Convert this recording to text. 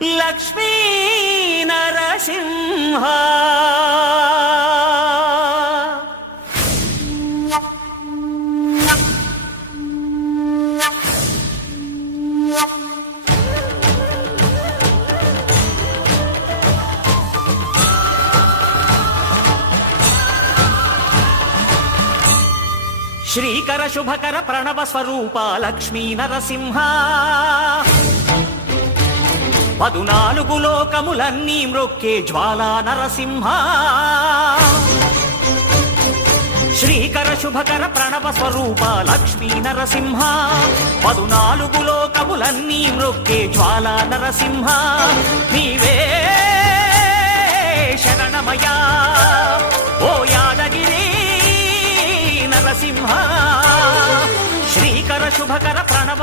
లక్ష్మీ నరసింహ శ్రీకర శుభకర ప్రణవ స్వరూప లక్ష్మీ నరసింహ 14 లోకములన్నీ మ్రొక్కే జ్వాలా నరసింహ శ్రీకర శుభకర ప్రణవ స్వరూప లక్ష్మీ నరసింహ 14 లోకములన్నీ మ్రొక్కే జ్వాలా నరసింహ నీవే శరణమయా ఓ యాదగిరి నరసింహ శ్రీకర శుభకర ప్రణవ